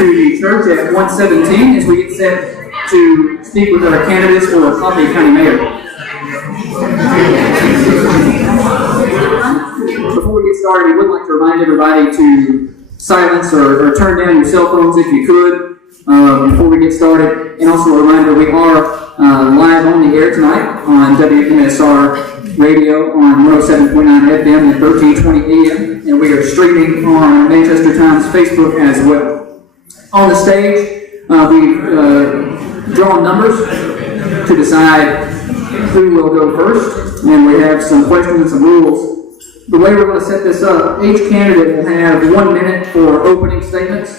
to the church at 1:17 as we get set to speak with our candidates for Coffee County Mayor. Before we get started, we would like to remind everybody to silence or turn down your cell phones if you could before we get started. And also a reminder, we are live on the air tonight on WMSR Radio on 107.9 FM and 1320 AM, and we are streaming on Manchester Times Facebook as well. On the stage, we've drawn numbers to decide who will go first, and we have some questions and some rules. The way we're going to set this up, each candidate will have 1 minute for opening statements.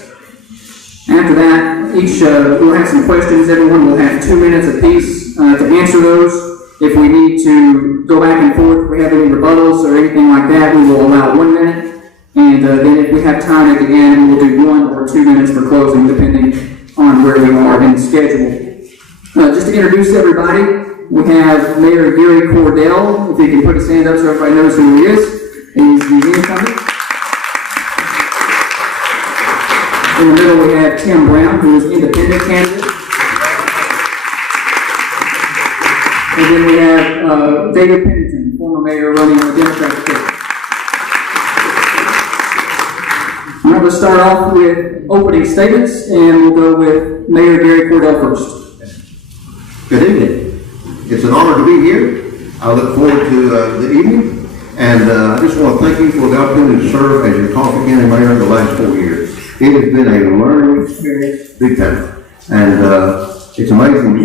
After that, each will have some questions. Everyone will have 2 minutes apiece to answer those. If we need to go back and forth, if we have any rebuttals or anything like that, we will allow 1 minute. And then if we have time at the end, we will do 1 or 2 minutes for closing, depending on where we are in the schedule. Just to introduce everybody, we have Mayor Gary Cordell. If he can put his hand up so everybody knows who he is. He's the incoming. In the middle, we have Tim Brown, who is independent candidate. And then we have David Pennington, former mayor running on the Democratic ticket. I'm going to start off with opening statements, and we'll go with Mayor Gary Cordell first. Good evening. It's an honor to be here. I look forward to the evening, and I just want to thank you for the opportunity to serve as your Coffee County Mayor in the last 4 years. It has been a learning experience, big time, and it's amazing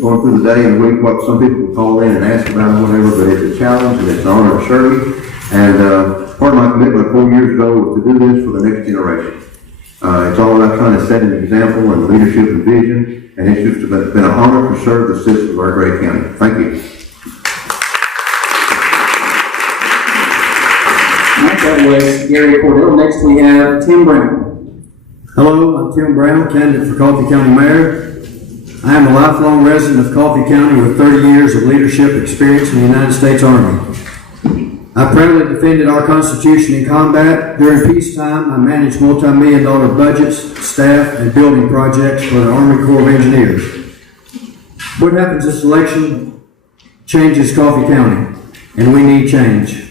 going through the day and the week what some people will call in and ask about and whatever, but it's a challenge and it's an honor to serve you. And part of my commitment 4 years ago was to do this for the next generation. It's all about trying to set an example and leadership and vision, and it's just been an honor to serve the citizens of our great county. Thank you. That was Gary Cordell. Next we have Tim Brown. Hello, I'm Tim Brown, candidate for Coffee County Mayor. I am a lifelong resident of Coffee County with 30 years of leadership experience in the United States Army. I proudly defended our Constitution in combat. During peacetime, I managed multi-million-dollar budgets, staff, and building projects for the Army Corps of Engineers. What happens this election changes Coffee County, and we need change.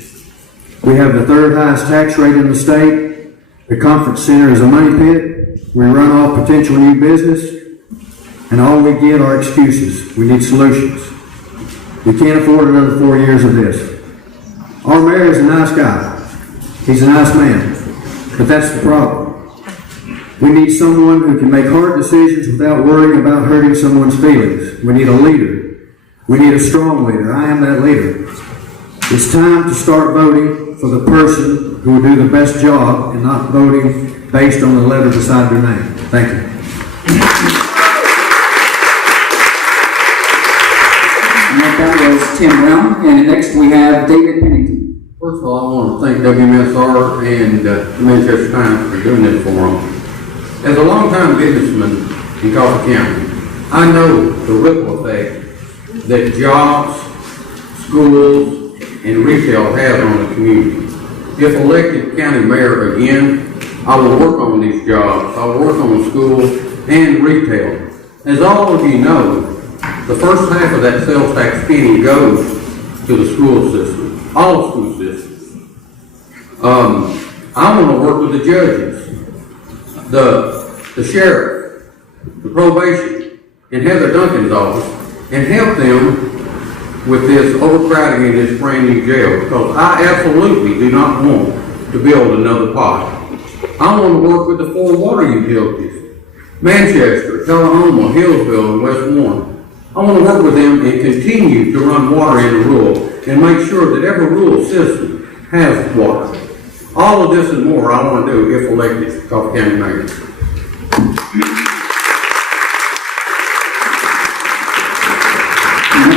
We have the third highest tax rate in the state. The conference center is a money pit. We run off potential new business, and all we get are excuses. We need solutions. We can't afford another 4 years of this. Our mayor is a nice guy. He's a nice man, but that's the problem. We need someone who can make hard decisions without worrying about hurting someone's feelings. We need a leader. We need a strong leader. I am that leader. It's time to start voting for the person who will do the best job and not voting based on the letter beside their name. Thank you. That was Tim Brown, and next we have David Pennington. First of all, I want to thank WMSR and the Manchester Times for doing this forum. As a longtime businessman in Coffee County, I know the ripple effect that jobs, schools, and retail has on the community. If elected county mayor again, I will work on these jobs. I will work on schools and retail. As all of you know, the first half of that sales tax penny goes to the school system, all school systems. I want to work with the judges, the sheriff, the probation, and Heather Duncan's office, and help them with this overcrowding in this brand new jail, because I absolutely do not want to build another pot. I want to work with the 4 water utilities, Manchester, Tullahoma, Hillsville, and West Warren. I want to work with them and continue to run water in the rural and make sure that every rural system has water. All of this and more I want to do if elected Coffee County Mayor.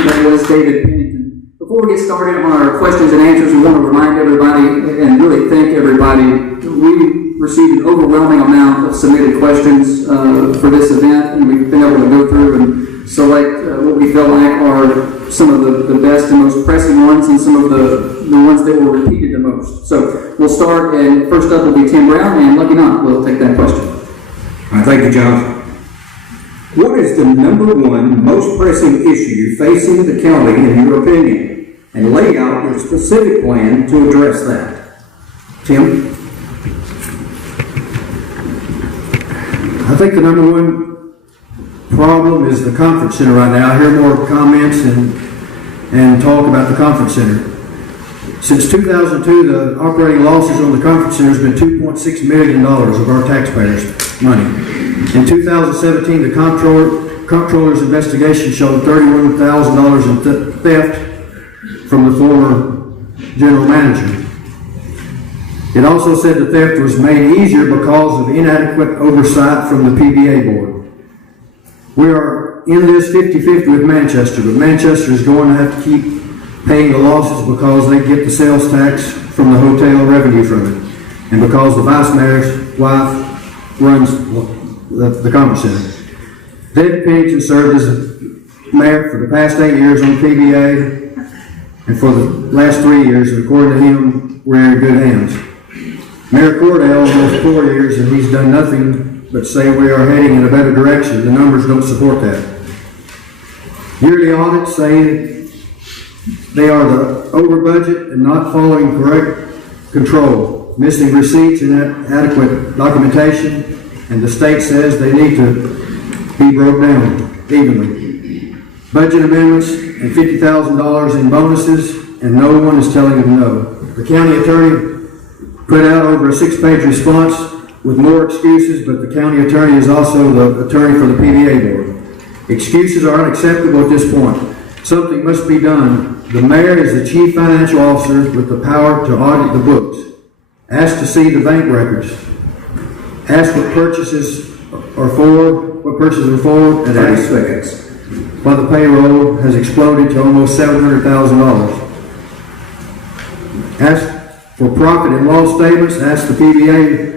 That was David Pennington. Before we get started on our questions and answers, we want to remind everybody and really thank everybody. We received an overwhelming amount of submitted questions for this event, and we've been able to go through and select what we feel like are some of the best and most pressing ones, and some of the ones that were repeated the most. So we'll start, and first up will be Tim Brown, and Lucky Knott will take that question. All Thank you, John. What is the number one most pressing issue facing the county in your opinion? And lay out your specific plan to address that. Tim? I think the number one problem is the conference center right now. I hear more comments and talk about the conference center. Since 2002, the operating losses on the conference center has been $2.6 million of our taxpayers' money. In 2017, the comptroller's investigation showed $31,000 in theft from the former general manager. It also said the theft was made easier because of inadequate oversight from the PBA board. We are in this 50-50 with Manchester, but Manchester is going to have to keep paying the losses because they get the sales tax from the hotel revenue from it, and because the vice mayor's wife runs the conference center. David Pennington served as mayor for the past 8 years on PBA, and for the last 3 years, and according to him, we're in good hands. Mayor Cordell, almost 4 years, and he's done nothing but say we are heading in a better direction. The numbers don't support that. Yearly audits say they are over budget and not following correct control, missing receipts and inadequate documentation, and the state says they need to be broke down evenly. Budget amendments and $50,000 in bonuses, and no one is telling them no. The county attorney put out over a 6-page response with more excuses, but the county attorney is also the attorney for the PBA board. Excuses are unacceptable at this point. Something must be done. The mayor is the chief financial officer with the power to audit the books. Ask to see the bank records. Ask what purchases are for, and ask seconds. While the payroll has exploded to almost $700,000. Ask for profit and loss statements. Ask the PBA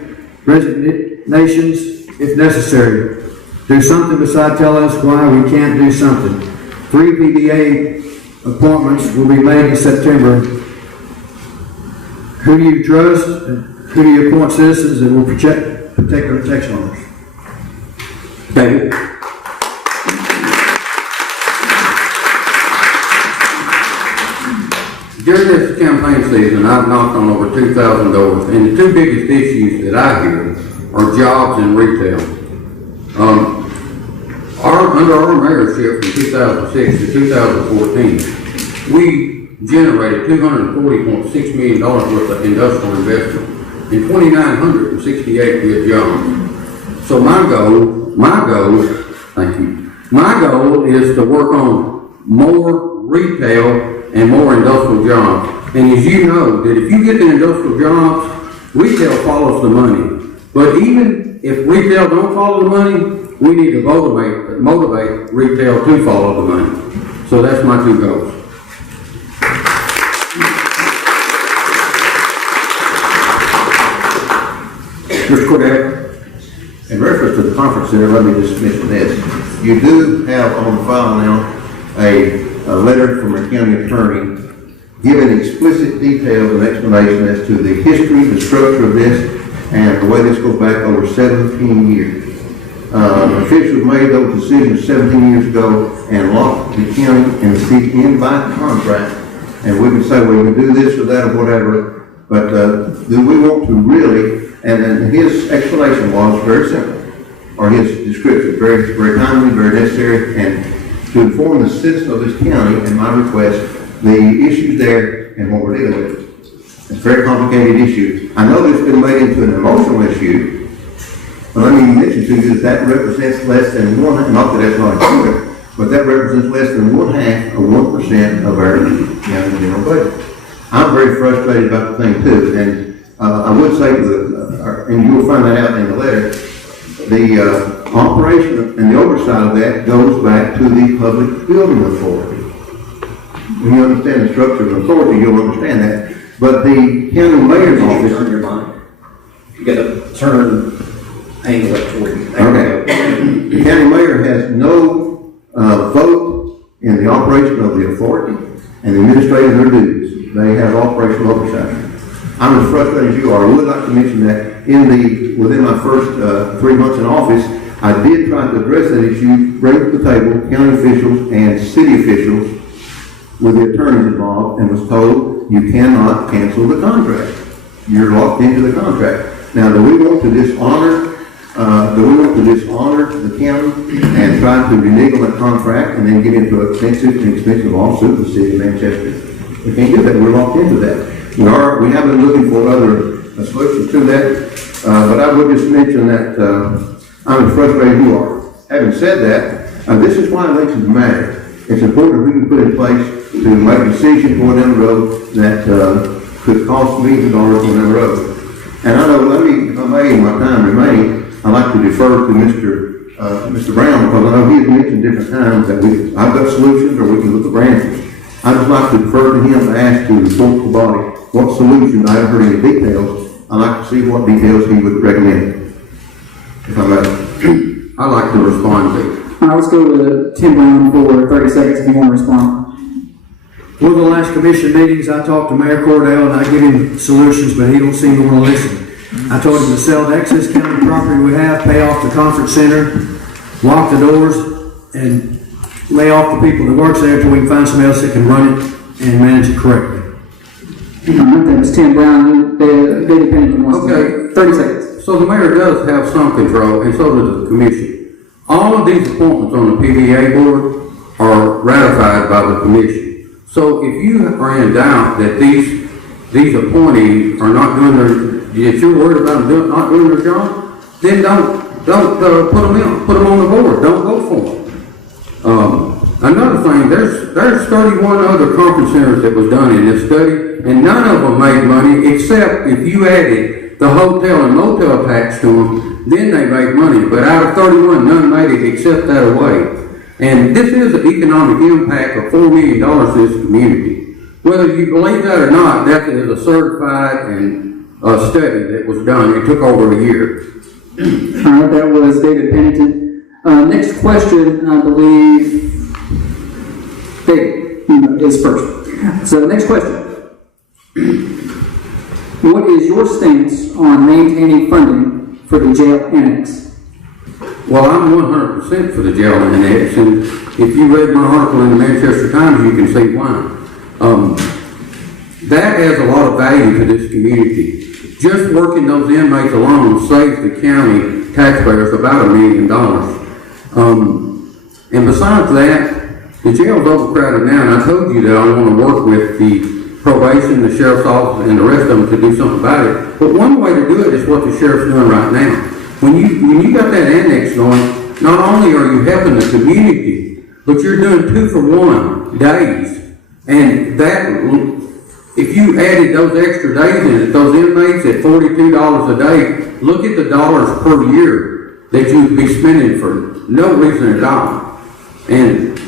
resignations if necessary. Do something besides tell us why we can't do something. 3 PBA appointments will be made in September. Who do you trust? Who do you appoint citizens that will protect our tax dollars? David? During this campaign season, I've knocked on over 2,000 doors, and the two biggest issues that I hear are jobs and retail. Under our mayorship from 2006 to 2014, we generated $240.6 million worth of industrial investment and 2,968 good jobs. So my goal is to work on more retail and more industrial jobs. And as you know, that if you get the industrial jobs, retail follows the money. But even if retail don't follow the money, we need to motivate retail to follow the money. So that's my 2 goals. Mr. Cordell? In reference to the conference center, let me just mention this. You do have on file now a letter from our county attorney giving explicit details and explanation as to the history, the structure of this, and the way this goes back over 17 years. Officials made those decisions 17 years ago and locked the county and the city in by contract. And we can say, well, we can do this or that or whatever, but do we want to really, and his explanation was very simple, or his description, very, very timely, very necessary, and to inform the citizens of this county, and my request, the issues there and what we're dealing with. It's a very complicated issue. I know it's been made into an emotional issue, but let me mention to you that represents less than one, not that that's not important, but that represents less than 1/2 of 1% of our county general budget. I'm very frustrated about the thing too, and I would say and you will find that out in the letter, the operation and the oversight of that goes back to the Public Building Authority. When you understand the structure of authority, you'll understand that. But the county mayor's office. Turn your mind. You got to turn angle it toward you. Okay. The county mayor has no vote in the operation of the authority and administrating their duties. They have operational oversight. I'm as frustrated as you are. I would like to mention that within my first 3 months in office, I did try to address that issue, bring to the table county officials and city officials with the attorneys involved, and was told you cannot cancel the contract. You're locked into the contract. Now, do we want to dishonor the county and try to renege on that contract and then get into an expensive lawsuit with the city of Manchester? We can't do that. We're locked into that. We have been looking for other solutions to that, but I would just mention that I'm as frustrated as you are. Having said that, this is why elections matter. It's important we can put in place to make a decision going down the road that could cost millions of dollars on the road. And I know, if I may, in my time remaining, I'd like to defer to Mr. Brown, because I know he has mentioned different times that I've got solutions, or we can look at branches. I'd just like to defer to him to ask to report to the body what solution. I haven't heard any details. I'd like to see what details he would recommend. If I may. I'd like to respond to. All right, let's go with Tim Brown for 30 seconds if you want to respond. One of the last commission meetings, I talked to Mayor Cordell, and I give him solutions, but he don't seem to want to listen. I told him to sell the excess county property we have, pay off the conference center, lock the doors, and lay off the people that works there until we can find somebody else that can run it and manage it correctly. All right, that was Tim Brown. David Pennington wants Okay. 30 seconds. So the mayor does have some control, and so does the commission. All of these appointments on the PDA board are ratified by the commission. So if you are in doubt that these appointees are not doing if you're worried about them not doing their job, then don't put them on the board. Don't vote for them. Another thing, there's 31 other conference centers that was done in this study, and none of them made money except if you added the hotel and motel tax to them, then they make money. But out of 31, none made it except that away. And this is an economic impact of $4 million to this community. Whether you believe that or not, that is a certified and study that was done. It took over a year. All right, that was David Pennington. Next question, I believe, David is first. So the next question. What is your stance on maintaining funding for the jail annex? Well, I'm 100% for the jail annex, and if you read my article in the Manchester Times, you can see why. That has a lot of value to this community. Just working those inmates alone saves the county taxpayers about $1 million. And besides that, the jail's overcrowded now, and I told you that I want to work with the probation, the sheriff's office, and the rest of them to do something about it. But one way to do it is what the sheriff's doing right now. When you got that annex going, not only are you helping the community, but you're doing 2-for-1 days. And that, if you added those extra days in it, those inmates at $42 a day, look at the dollars per year that you'd be spending for no reason at all. And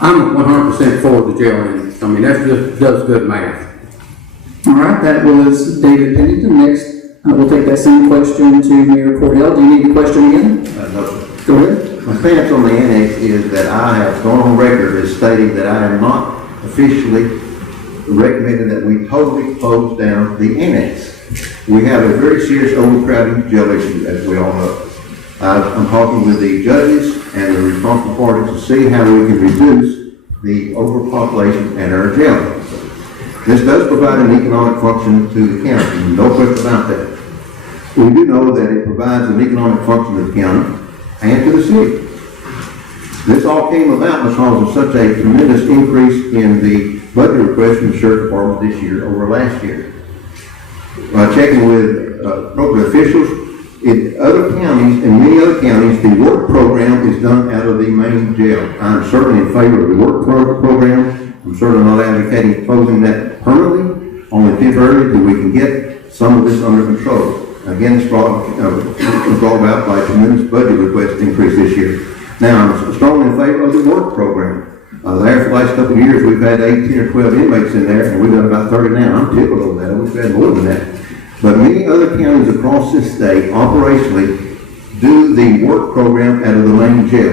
I'm 100% for the jail annex. I mean, that just does good math. All right, that was David Pennington. Next, we'll take that same question to Mayor Cordell. Do you need the question again? No. Go ahead. My stance on the annex is that I have gone on record as stating that I am not officially recommending that we totally close down the annex. We have a very serious overcrowding jail issue, as we all know. I'm talking with the judges and the responsible parties to see how we can reduce the overpopulation at our jail. This does provide an economic function to the county, no question about that. We do know that it provides an economic function to the county and to the city. This all came about because of such a tremendous increase in the budget request from the sheriff department this year over last year. Checking with appropriate officials, in other counties, in many other counties, the work program is done out of the main jail. I'm certainly in favor of the work program. I'm certainly not advocating closing that permanently, only temporarily, till we can get some of this under control. Again, it's brought about by a tremendous budget request increase this year. Now, I'm strongly in favor of the work program. The last couple of years, we've had 18 or 12 inmates in there, and we've got about 30 now. I'm typical of that. We've had more than that. But many other counties across this state operationally do the work program out of the main jail.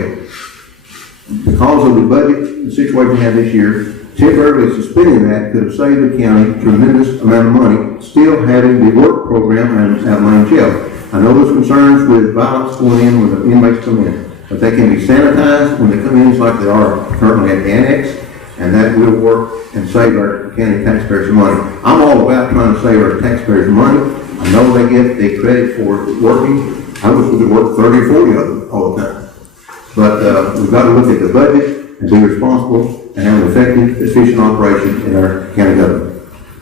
Because of the budget situation we had this year, temporarily suspending that could have saved the county a tremendous amount of money, still having the work program out of main jail. I know there's concerns with violence going in when the inmates come in, but they can be sanitized when they come in, just like they are currently at the annex, and that will work and save our county taxpayers money. I'm all about trying to save our taxpayers money. I know they get the credit for working. I wish we could work 30 or 40 of them all the time. But we've got to look at the budget and be responsible and have an effective, efficient operation in our county government.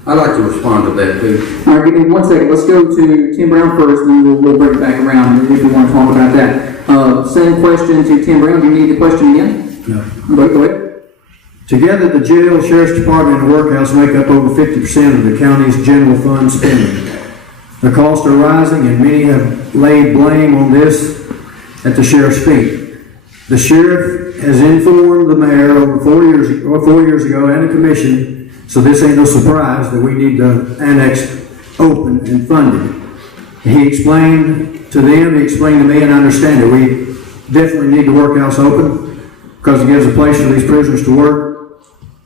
I'd like to respond to that too. All right, give me 1 second. Let's go to Tim Brown first, and then we'll bring it back around if we want to talk about that. Same question to Tim Brown. Do you need the question again? No. Go ahead. Together, the jail, sheriff's department, and workhouse make up over 50% of the county's general fund spending. The costs are rising, and many have laid blame on this at the sheriff's feet. The sheriff has informed the mayor over 4 years ago and the commission, so this ain't no surprise that we need the annex open and funded. He explained to them, he explained to me, and I understand it. We definitely need the workhouse open because it gives a place for these prisoners to work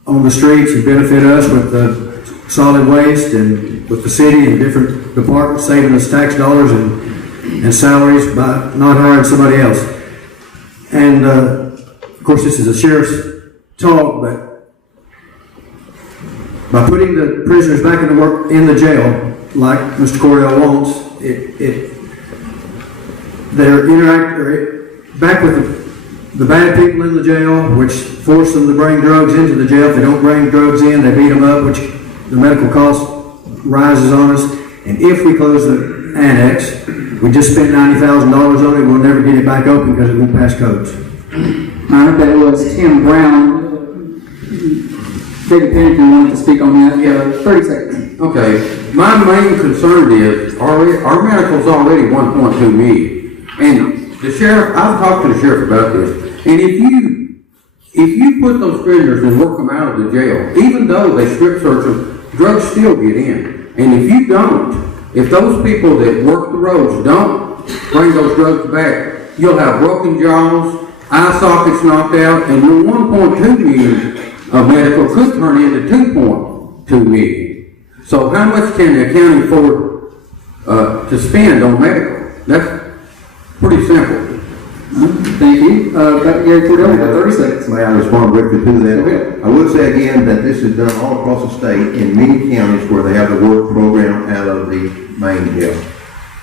on the streets and benefit us with the solid waste and with the city and different departments, saving us tax dollars and salaries by not hiring somebody else. And of course, this is a sheriff's talk, but by putting the prisoners back into work in the jail, like Mr. Cordell wants, they're back with the bad people in the jail, which force them to bring drugs into the jail. If they don't bring drugs in, they beat them up, which the medical cost rises on us. And if we close the annex, we just spent $90,000 on it, we'll never get it back open because it won't pass codes. All right, that was Tim Brown. David Pennington wanted to speak on that. 30 seconds. Okay, my main concern is our medical's already 1.2 million. And the sheriff, I've talked to the sheriff about this, and if you put those prisoners and work them out of the jail, even though they strip search them, drugs still get in. And if you don't, if those people that work the roads don't bring those drugs back, you'll have broken jaws, eye sockets knocked out, and your 1.2 million of medical could turn into 2.2 million. So how much can the county afford to spend on medical? That's pretty simple. Thank you. Back to Gary Cordell for 30 seconds. May I respond briefly to Go that? ahead. I would say again that this is done all across the state in many counties where they have the work program out of the main jail.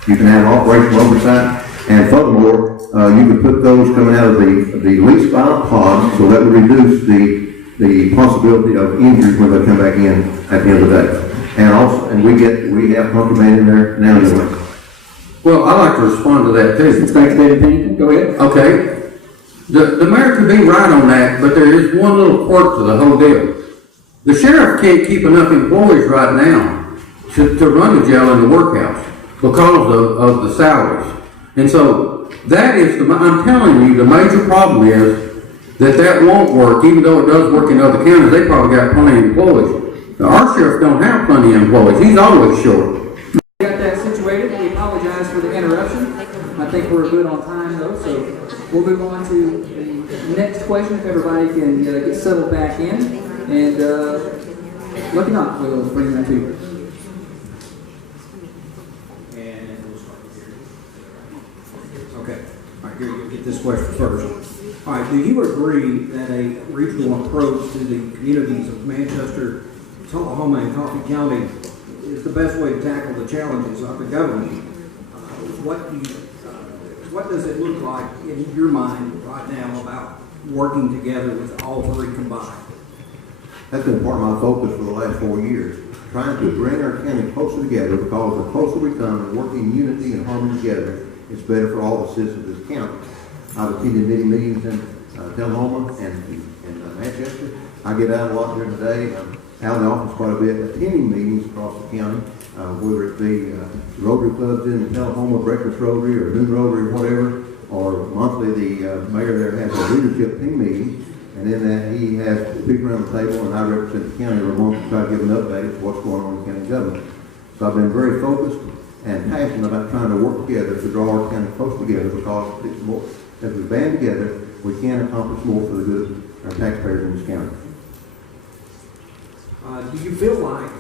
You can have operational oversight, and furthermore, you can put those coming out of the least violent pods, so that would reduce the possibility of injury when they come back in at the end of the day. And also, and we have contraband in there now anyway. Well, I'd like to respond to that too. It's back to David Pennington. Go ahead. Okay. The mayor could be right on that, but there is one little quirk to the whole deal. The sheriff can't keep enough employees right now to run the jail and the workhouse because of the salaries. And so that is, I'm telling you, the major problem is that won't work, even though it does work in other counties. They probably got plenty of employees. Now, our sheriff don't have plenty of employees. He's always short. Got that situated. We apologize for the interruption. I think we're good on time though, so we'll move on to the next question if everybody can get settled back in. And lucky not, we'll bring that to you. And we'll start here. Okay. All right, here, you'll get this question first. All right, do you agree that a regional approach to the communities of Manchester, Tullahoma, and Coffee County is the best way to tackle the challenges of the government? What does it look like in your mind right now about working together with all three combined? That's been part of my focus for the last 4 years, trying to bring our county closer together, because the closer we come and work in unity and harmony together, it's better for all the citizens of this county. I've attended many meetings in Tullahoma and Manchester. I get out a lot during the day. I'm out in the office quite a bit, attending meetings across the county, whether it be Rotary clubs in Tullahoma, Breakfast Rotary, or Noon Rotary, or whatever, or monthly the mayor there has a leadership team meeting, and in that he has people around the table, and I represent the county every month to try to give an update of what's going on in county government. So I've been very focused and passionate about trying to work together to draw our county close together, because it's more, as we band together, we can accomplish more for the good of our taxpayers in this county. Do you feel like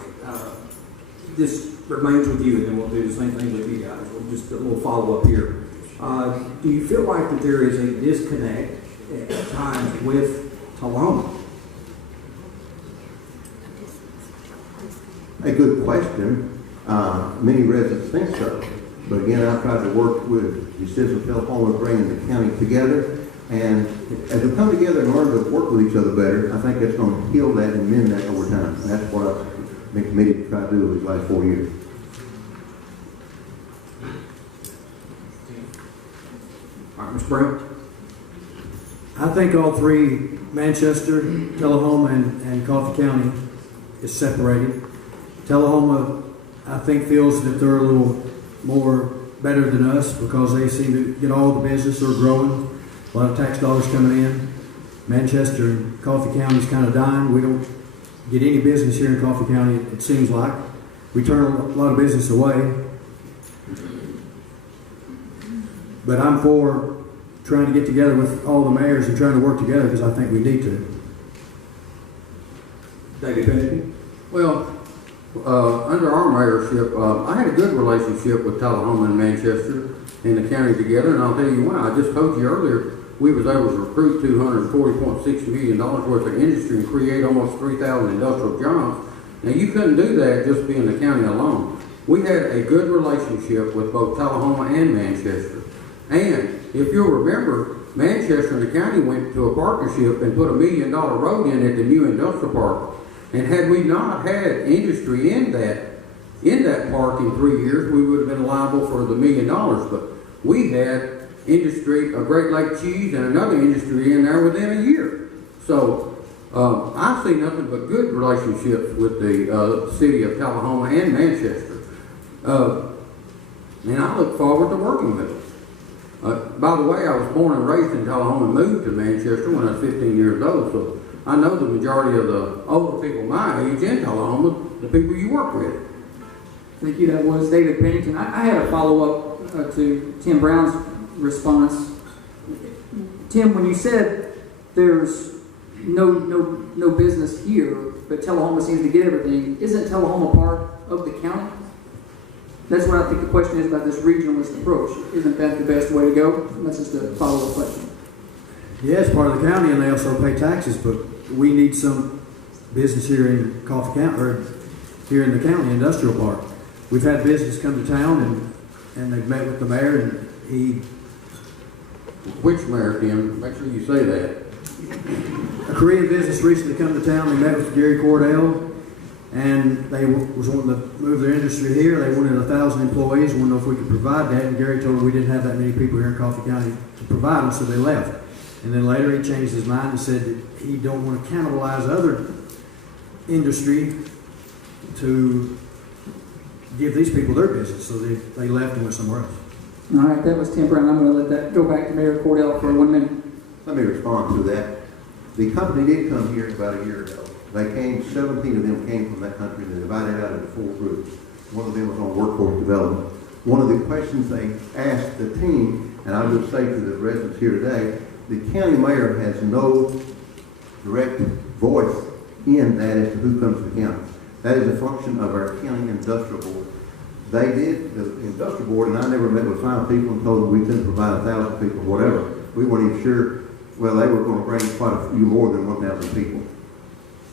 this remains with you, and then we'll do the same thing with you guys. We'll just a little follow-up here. Do you feel like that there is a disconnect at times with Tullahoma? A good question. Many residents think so. But again, I've tried to work with the citizens of Tullahoma, bringing the county together. And as we come together and learn to work with each other better, I think that's going to heal that and mend that over time. And that's what I've been committed to try to do over these last 4 years. All right, Mr. Brown? I think all three, Manchester, Tullahoma, and Coffee County, is separated. Tullahoma, I think, feels that they're a little more better than us because they seem to get all the business, they're growing, a lot of tax dollars coming in. Manchester and Coffee County is kind of dying. We don't get any business here in Coffee County, it seems like. We turn a lot of business away. But I'm for trying to get together with all the mayors and trying to work together because I think we need to. David Pennington? Well, under our mayorship, I had a good relationship with Tullahoma and Manchester and the county together, and I'll tell you why. I just told you earlier, we was able to recruit $240.6 million worth of industry and create almost 3,000 industrial jobs. Now, you couldn't do that just being the county alone. We had a good relationship with both Tullahoma and Manchester. And if you'll remember, Manchester and the county went to a partnership and put $1 million road in at the new industrial park. And had we not had industry in that park in 3 years, we would have been liable for the $1 million. But we had industry, a Great Lake cheese, and another industry in there within a year. So I see nothing but good relationships with the city of Tullahoma and Manchester. And I look forward to working with them. By the way, I was born and raised in Tullahoma and moved to Manchester when I was 15 years old. So I know the majority of the older people my age in Tullahoma, the people you work with. Thank you. That was David Pennington. I had a follow-up to Tim Brown's response. Tim, when you said there's no business here, but Tullahoma seems to get everything, isn't Tullahoma part of the county? That's what I think the question is about this regionalist approach. Isn't that the best way to go? That's just a follow-up question. Yeah, it's part of the county, and they also pay taxes, but we need some business here in Coffee County, or here in the county industrial park. We've had business come to town, and they've met with the mayor, and he... Which mayor, Tim? Make sure you say that. A Korean business recently come to town. They met with Gary Cordell, and they was wanting to move their industry here. They wanted 1,000 employees, wanted to know if we could provide that, and Gary told them we didn't have that many people here in Coffee County to provide them, so they left. And then later he changed his mind and said that he don't want to cannibalize other industry to give these people their business, so they left and went somewhere else. All right, that was Tim Brown. I'm going to let that go back to Mayor Cordell for 1 minute. Let me respond to that. The company did come here about a year ago. They came, 17 of them came from that country, and they divided out into 4 groups. One of them was on workforce development. One of the questions they asked the team, and I'll just say to the residents here today, the county mayor has no direct voice in that as to who comes to the county. That is a function of our county industrial board. They did, the industrial board, and I never met with 5 people and told them we couldn't provide 1,000 people, whatever. We weren't even sure, well, they were going to bring quite a few more than 1,000 people.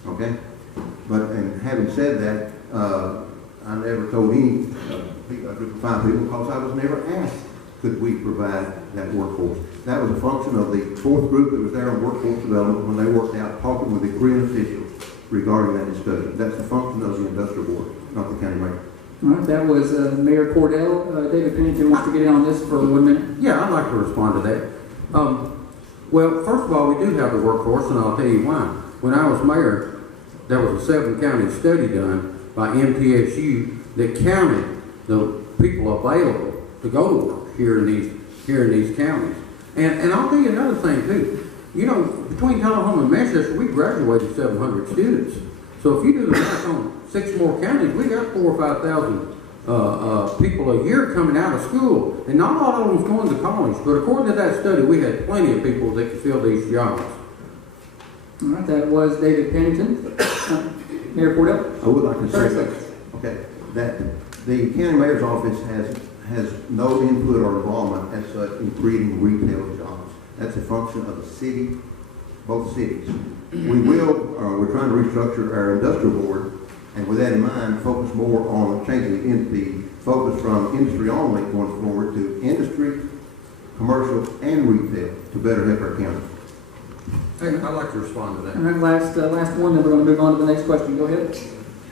Okay? But, and having said that, I never told any a group of 5 people because I was never asked, could we provide that workforce. That was a function of the 4th group that was there on workforce development when they worked out talking with the Korean officials regarding that discussion. That's the function of the industrial board, not the county mayor. All right, that was Mayor Cordell. David Pennington wants to get in on this for 1 minute. Yeah, I'd like to respond to that. Well, first of all, we do have the workforce, and I'll tell you why. When I was mayor, there was a 7-county study done by MTSU that counted the people available to go to work here in these counties. And I'll tell you another thing too. You know, between Tullahoma and Manchester, we graduated 700 students. So if you do the math on 6 more counties, we got 4,000 or 5,000 people a year coming out of school, and not all of them was going to college. But according to that study, we had plenty of people that could fill these jobs. All right, that was David Pennington. Mayor Cordell? I would like to say that, okay, that The county mayor's office has no input or involvement as such in creating retail jobs. That's a function of the city, both cities. We're trying to restructure our industrial board, and with that in mind, focus more on changing the focus from industry only going forward to industry, commercial, and retail to better help our county. Hey, I'd like to respond to that. All right, last one, then we're going to move on to the next question. Go ahead.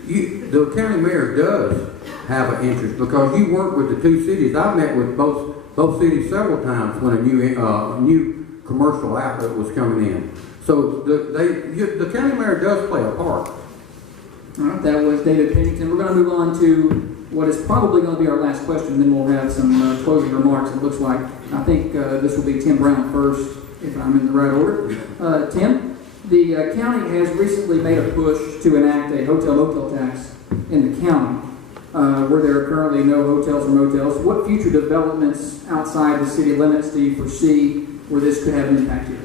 The county mayor does have an interest because you work with the two cities. I've met with both cities several times when a new commercial outlet was coming in. So the county mayor does play a part. All right, that was David Pennington. We're going to move on to what is probably going to be our last question, then we'll have some closing remarks, it looks like. I think this will be Tim Brown first, if I'm in the right order. Tim, the county has recently made a push to enact a hotel-motel tax in the county, where there are currently no hotels or motels. What future developments outside the city limits do you foresee where this could have an impact here?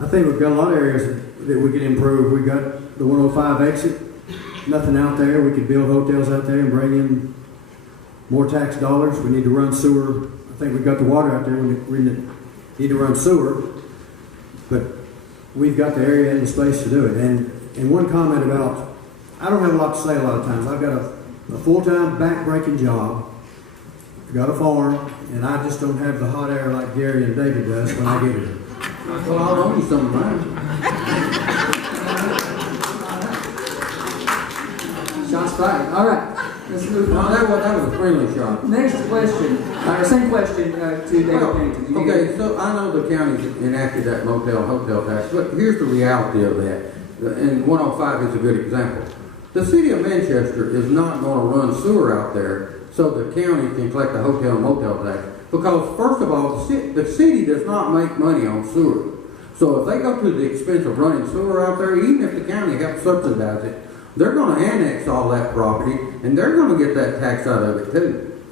I think we've got a lot of areas that we can improve. We got the 105 exit, nothing out there. We could build hotels out there and bring in more tax dollars. We need to run sewer. I think we've got the water out there. We need to run sewer, but we've got the area and the space to do it. And one comment about, I don't have a lot to say a lot of times. I've got a full-time back-breaking job. I've got a farm, and I just don't have the hot air like Gary and David does when I get it. Well, I'll own you some of mine. Shots fired. All right, let's move No, on. that was a friendly shot. Next question, same question to David Pennington. Okay, so I know the county's enacted that hotel tax, but here's the reality of that. And 105 is a good example. The city of Manchester is not going to run sewer out there so the county can collect the hotel and motel tax. Because first of all, the city does not make money on sewer. So if they go to the expense of running sewer out there, even if the county helps subsidize it, they're going to annex all that property, and they're going to get that tax out of it too.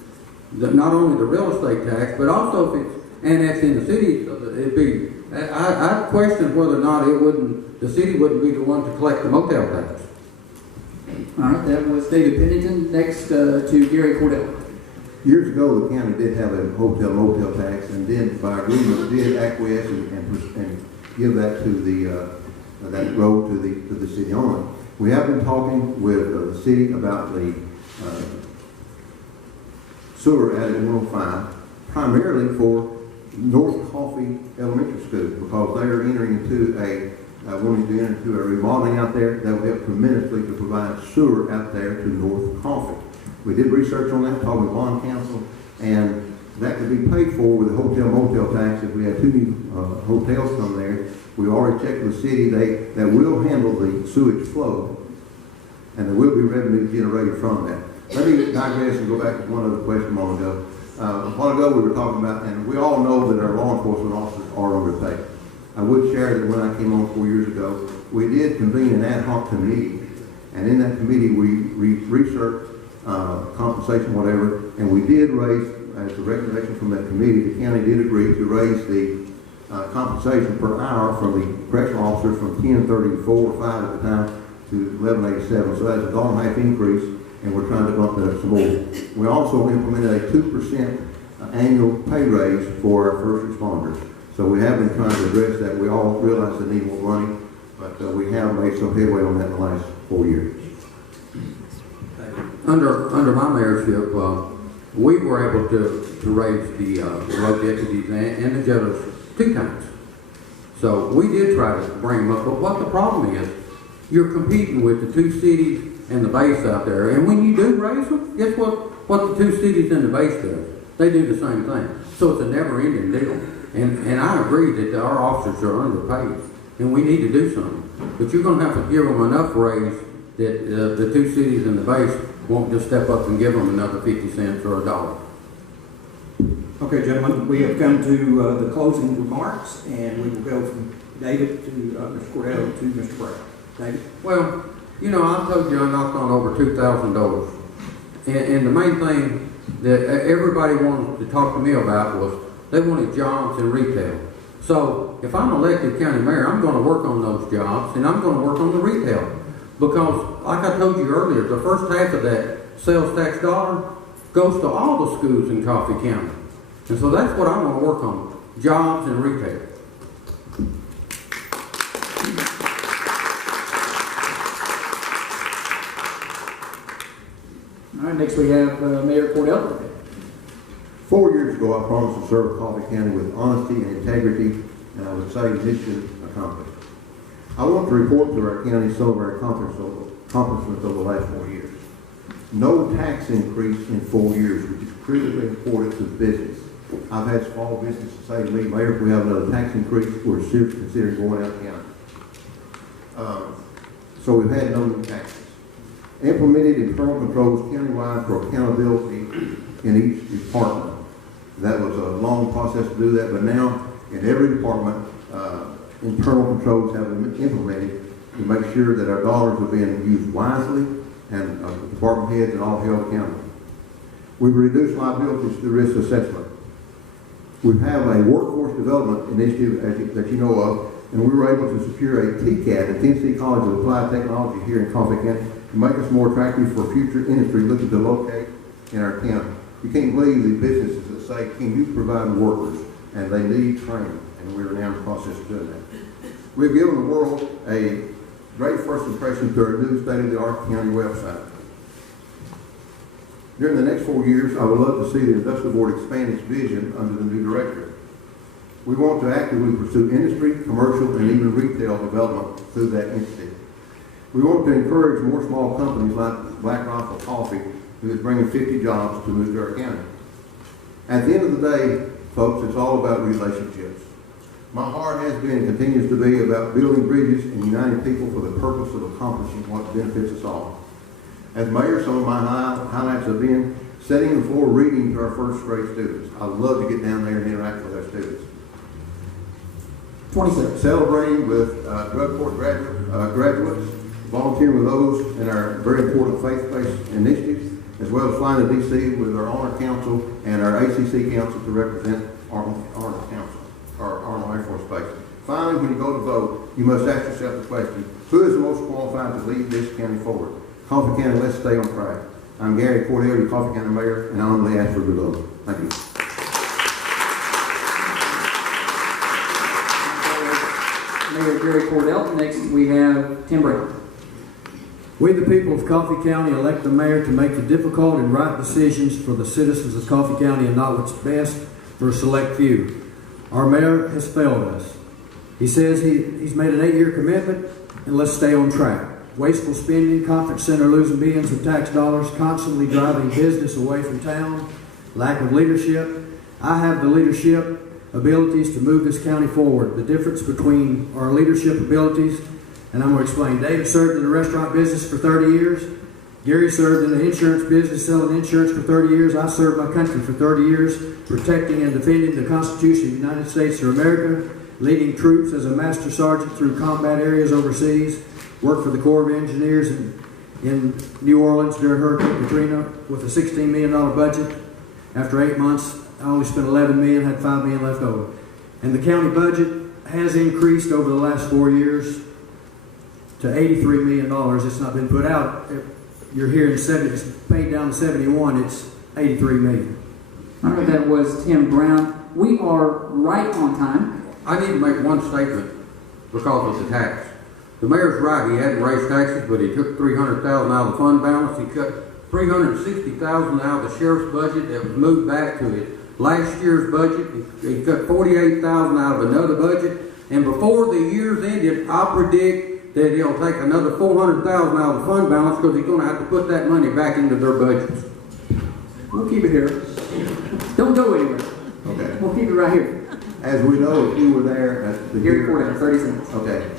Not only the real estate tax, but also if it's annexed in the city, it'd be. I question whether or not the city wouldn't be the one to collect the motel tax. All right, that was David Pennington. Next to Gary Cordell. Years ago, the county did have a hotel-motel tax, and then by agreement did acquiesce and give that to that road to the city owner. We have been talking with the city about the sewer at 105, primarily for North Coffee Elementary School, because they are entering into wanting to enter into a remodeling out there that will help tremendously to provide sewer out there to North Coffee. We did research on that, talked with bond council, and that could be paid for with a hotel-motel tax if we had two new hotels come there. We already checked with the city, they will handle the sewage flow, and there will be revenue generated from that. Let me digress and go back to one other question a moment ago. A while ago we were talking about, and we all know that our law enforcement officers are underpaid. I would share that when I came on 4 years ago, we did convene an ad hoc committee, and in that committee we researched compensation, whatever, and we did raise, as a recommendation from that committee, the county did agree to raise the compensation per hour from the correctional officers from $10.34 or $5 at the time to $11.87. So that's a $1.50 increase, and we're trying to bump that up some more. We also implemented a 2% annual pay raise for our first responders. So we have been trying to address that. We all realize they need more money, but we have made some headway on that in the last 4 years. Under my mayorship, we were able to raise the road deputies and the judges 2 times. So we did try to bring them up, but what the problem is, you're competing with the 2 cities and the base out there, and when you do raise them, guess what the 2 cities and the base do? They do the same thing. So it's a never-ending deal. And I agree that our officers are underpaid, and we need to do something. But you're going to have to give them enough raise that the 2 cities and the base won't just step up and give them another 50 cents or $1. Okay, gentlemen, we have come to the closing remarks, and we will go from David to Mr. Cordell to Mr. Brown. David? Well, you know, I told you I knocked on over 2,000 doors. And the main thing that everybody wanted to talk to me about was they wanted jobs in retail. So if I'm elected county mayor, I'm going to work on those jobs, and I'm going to work on the retail. Because, like I told you earlier, the first half of that sales tax dollar goes to all the schools in Coffee County. And so that's what I want to work on, jobs and retail. All right, next we have Mayor Cordell. 4 years ago, I promised to serve Coffee County with honesty and integrity, and I would say mission accomplished. I want to report to our county some of our accomplishments over the last 4 years. No tax increase in 4 years, which is critically important to business. I've had small businesses say to me, Mayor, if we have another tax increase, we're seriously considering going out of county. So we've had no new taxes. Implemented internal controls countywide for accountability in each department. That was a long process to do that, but now in every department, internal controls have been implemented to make sure that our dollars are being used wisely and department heads and all held accountable. We've reduced liabilities through risk assessment. We have a workforce development initiative that you know of, and we were able to secure a TCAT at Tennessee College of Applied Technology here in Coffee County to make us more attractive for future industry looking to locate in our county. You can't believe the businesses that say, can you provide workers? And they need training, and we're now in the process of doing that. We've given the world a great first impression to our new state-of-the-art county website. During the next 4 years, I would love to see the Industrial Board expand its vision under the new director. We want to actively pursue industry, commercial, and even retail development through that entity. We want to encourage more small companies like Black Rifle Coffee, who is bringing 50 jobs to move to our county. At the end of the day, folks, it's all about relationships. My heart has been and continues to be about building bridges and uniting people for the purpose of accomplishing what benefits us all. As mayor, some of my highlights have been setting the floor reading to our first grade students. I love to get down there and interact with our students. 26. Celebrating with drug court graduates, volunteering with those in our very important faith-based initiatives, as well as flying to D.C. with our honor council and our ACC council to represent Arnold Council, or Arnold Air Force Base. Finally, when you go to vote, you must ask yourself the question, who is the most qualified to lead this county forward? Coffee County, let's stay on track. I'm Gary Cordell, your Coffee County Mayor, and I humbly ask for your vote. Thank you. Mayor Gary Cordell. Next we have Tim Brown. We, the people of Coffee County, elect the mayor to make the difficult and right decisions for the citizens of Coffee County and not what's best for a select few. Our mayor has failed us. He says he's made an 8-year commitment, and let's stay on track. Wasteful spending, conference center losing billions of tax dollars, constantly driving business away from town, lack of leadership. I have the leadership abilities to move this county forward. The difference between our leadership abilities, and I'm going to explain. David served in the restaurant business for 30 years. Gary served in the insurance business, selling insurance for 30 years. I served my country for 30 years, protecting and defending the Constitution of the United States of America, leading troops as a master sergeant through combat areas overseas, worked for the Corps of Engineers in New Orleans during Hurricane Katrina with a $16 million budget. After 8 months, I only spent $11 million, had $5 million left over. And the county budget has increased over the last 4 years to $83 million. It's not been put out. You're hearing it's paid down to 71. It's $83 million. All right, that was Tim Brown. We are right on time. I need to make one statement because of the tax. The mayor's right, he hadn't raised taxes, but he took $300,000 out of the fund balance. He cut $360,000 out of the sheriff's budget that was moved back to his last year's budget. He cut $48,000 out of another budget. And before the year's ended, I predict that he'll take another $400,000 out of the fund balance because he's going to have to put that money back into their budgets. We'll keep it here. Don't go anywhere. Okay. We'll keep it right here. As we know, if you were there at the Gary Cordell, 30 seconds. Okay.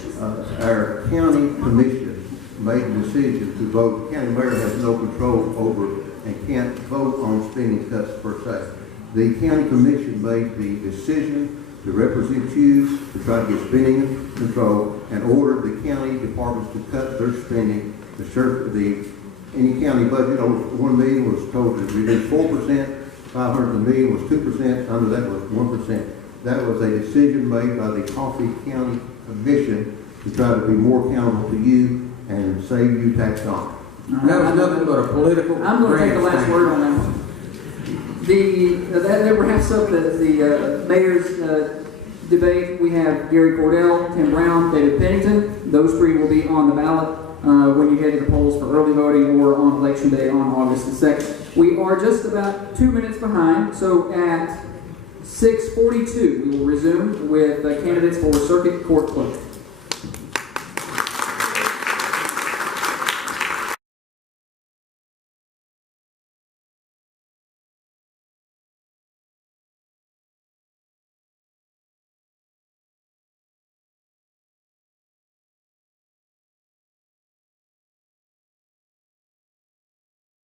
Our county commission made the decision to vote. The county mayor has no control over and can't vote on spending cuts per se. The county commission made the decision to represent you, to try to get spending control, and order the county departments to cut their spending. Any county budget over $1 million was told to reduce 4%, $500 million was 2%, under that was 1%. That was a decision made by the Coffee County Commission to try to be more accountable to you and save you tax dollars. That was nothing but a political. I'm going to take the last grandstand. word on that one. That wraps up the mayor's debate. We have Gary Cordell, Tim Brown, David Pennington. Those three will be on the ballot when you head to the polls for early voting or on election day on August the 2nd. We are just about 2 minutes behind, so at 6:42 we will resume with candidates for circuit court clerk.